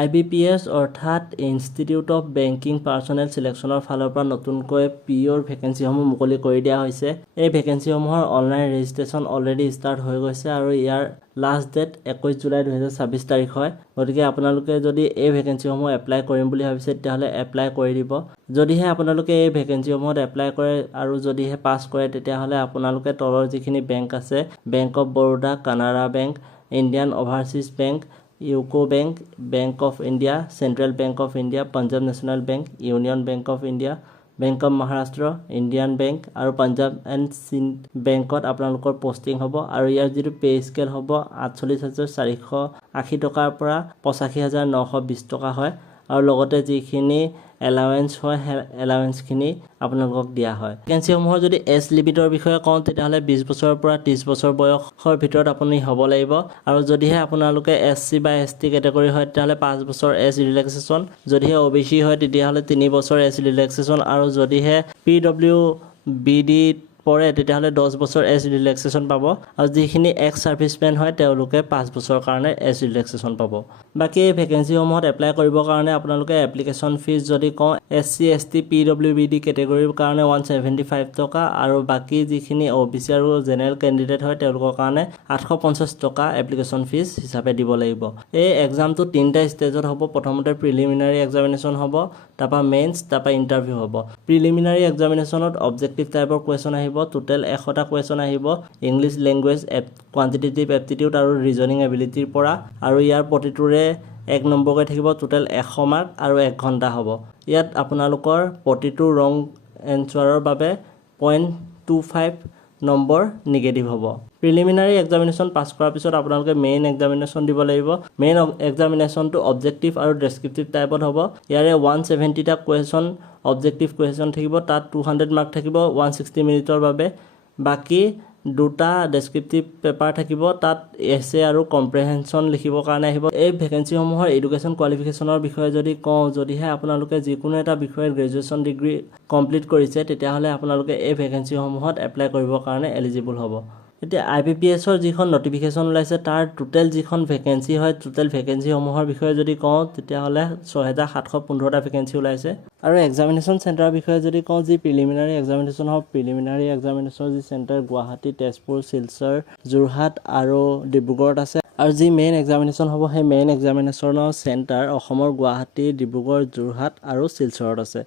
IBPS অৰ্থাৎ institute of banking personal চিলেকশ্যনৰ ফালৰ পৰা নতুনকৈ পিঅ'ৰ ভেকেঞ্চিসমূহ মুকলি কৰি দিয়া হৈছে। এই ভেকেঞ্চিসমূহৰ অনলাইন ৰেজিষ্ট্ৰেশ্যন অলৰেডি ষ্টাৰ্ট হৈ গৈছে আৰু ইয়াৰ লাষ্ট ডেট 21 জুলাই 2026 তাৰিখ হয়। গতিকে আপোনালোকে যদি এই ভেকেঞ্চিসমূহ এপ্লাই কৰিম বুলি ভাবিছে তেতিয়াহ'লে এপ্লাই কৰি দিব। যদিহে আপোনালোকে এই ভেকেঞ্চিসমূহত এপ্লাই কৰে আৰু যদিহে পাছ কৰে তেতিয়াহ'লে আপোনালোকে তলৰ যিখিনি বেংক আছে, bank of Baroda, Canara bank, Indian Overseas bank, UCO bank, bank of India, Central bank of India, Punjab National bank, Union bank of India, bank of Maharashtra, Indian bank আৰু পাঞ্জাৱ এণ্ড সিন্ধ বেংকত আপোনালোকৰ পষ্টিং হ'ব আৰু ইয়াৰ যিটো পে স্কেল হ'ব 48,480 টকাৰ পৰা 85,920 টকা হয় আৰু লগতে যিখিনি এলাৱেঞ্চ হয় সেই এলাৱেঞ্চখিনি আপোনালোকক দিয়া হয়। ভেকেঞ্চিসমূহৰ যদি এজ লিমিটৰ বিষয়ে কওঁ তেতিয়াহ'লে 20 বছৰৰ পৰা 30 বছৰ বয়সৰ ভিতৰত আপুনি হ'ব লাগিব আৰু যদিহে আপোনালোকে SC বা ST কেটেগৰী হয় তেতিয়াহ'লে 5 বছৰ এজ ৰিলেক্সেশ্যন, যদিহে OBC হয় তেতিয়াহ'লে 3 বছৰ এজ ৰিলেক্সেশ্যন আৰু যদিহে PWBD পৰে তেতিয়াহ'লে 10 বছৰ এজ ৰিলেক্সেশ্যন পাব আৰু যিখিনি এক্স ছাৰ্ভিচমেন হয় তেওঁলোকে 5 বছৰৰ কাৰণে এজ ৰিলেক্সেশ্যন পাব। বাকী এই ভেকেঞ্চিসমূহত এপ্লাই কৰিবৰ কাৰণে আপোনালোকে এপ্লিকেশ্যন ফিজ যদি কওঁ SC ST PWBD কেটেগৰীৰ কাৰণে 175 টকা আৰু বাকী যিখিনি OBC আৰু জেনেৰেল কেণ্ডিডেট হয় তেওঁলোকৰ কাৰণে 850 টকা এপ্লিকেশ্যন ফিজ হিচাপে দিব লাগিব। এই এক্সামটো 3টা ষ্টেজত হ'ব। প্ৰথমতে প্ৰিলিমিনাৰী এক্সামিনেশ্যন হ'ব, তাৰপৰা মেইনছ, তাৰপৰা ইণ্টাৰভিউ হ'ব। প্ৰিলিমিনাৰী এক্সামিনেশ্যনত অবজেক্টিভ টাইপৰ কুৱেশ্যন আহিব। টোটেল 100টা কুৱেশ্যন আহিব ইংলিছ লেংগুৱেজ, কোৱান্টিটেটিভ এপ্টিটিউড আৰু ৰিজনিং এবিলিটিৰ পৰা আৰু ইয়াৰ প্ৰতিটোৰে 1 নম্বৰকৈ থাকিব। টোটেল 100 মাৰ্ক আৰু 1 ঘণ্টা হ'ব। ইয়াত আপোনালোকৰ প্ৰতিটো ৰং এনচাৰৰ বাবে 0.25 নম্বৰ নিগেটিভ হ'ব। প্ৰিলিমিনাৰী এক্সামিনেশ্যন পাছ কৰাৰ পিছত আপোনালোকে মেইন এক্সামিনেশ্যন দিব লাগিব। মেইন এক্সামিনেশ্যনটো অবজেক্টিভ আৰু ডেছক্ৰিপটিভ টাইপত হ'ব। ইয়াৰে 170টা কুৱেশ্যন অবজেক্টিভ কুৱেশ্যন থাকিব, তাত 200 মাৰ্ক থাকিব 160 মিনিটৰ বাবে। বাকী 2টা ডেছক্ৰিপটিভ পেপাৰ থাকিব, তাত এছে আৰু কম্প্ৰেহেনশ্যন লিখিবৰ কাৰণে আহিব। এই ভেকেঞ্চিসমূহৰ এডুকেশ্যন কোৱালিফিকেশ্যনৰ বিষয়ে যদি কওঁ, যদিহে আপোনালোকে যিকোনো এটা বিষয়ত গ্ৰেজুৱেশ্যন ডিগ্ৰী কমপ্লিট কৰিছে তেতিয়াহ'লে আপোনালোকে এই ভেকেঞ্চিসমূহত এপ্লাই কৰিবৰ কাৰণে এলিজিবল হ'ব। এতিয়া IBPSৰ যিখন নটিফিকেশ্যন ওলাইছে তাৰ টোটেল যিখন ভেকেঞ্চি হয়, টোটেল ভেকেঞ্চিসমূহৰ বিষয়ে যদি কওঁ তেতিয়াহ'লে 6,715টা ভেকেঞ্চি ওলাইছে। আৰু এক্সামিনেশ্যন চেণ্টাৰৰ বিষয়ে যদি কওঁ, যি প্ৰিলিমিনাৰী এক্সামিনেশ্যন হ'ব, প্ৰিলিমিনাৰী এক্সামিনেশ্যনৰ যি চেণ্টাৰ গুৱাহাটী, তেজপুৰ, শিলচৰ, যোৰহাট আৰু ডিব্ৰুগড়ত আছে আৰু যি মেইন এক্সামিনেশ্যন হ'ব সেই মেইন এক্সামিনেশ্যনৰ চেণ্টাৰ অসমৰ গুৱাহাটী, ডিব্ৰুগড়, যোৰহাট আৰু শিলচৰত আছে।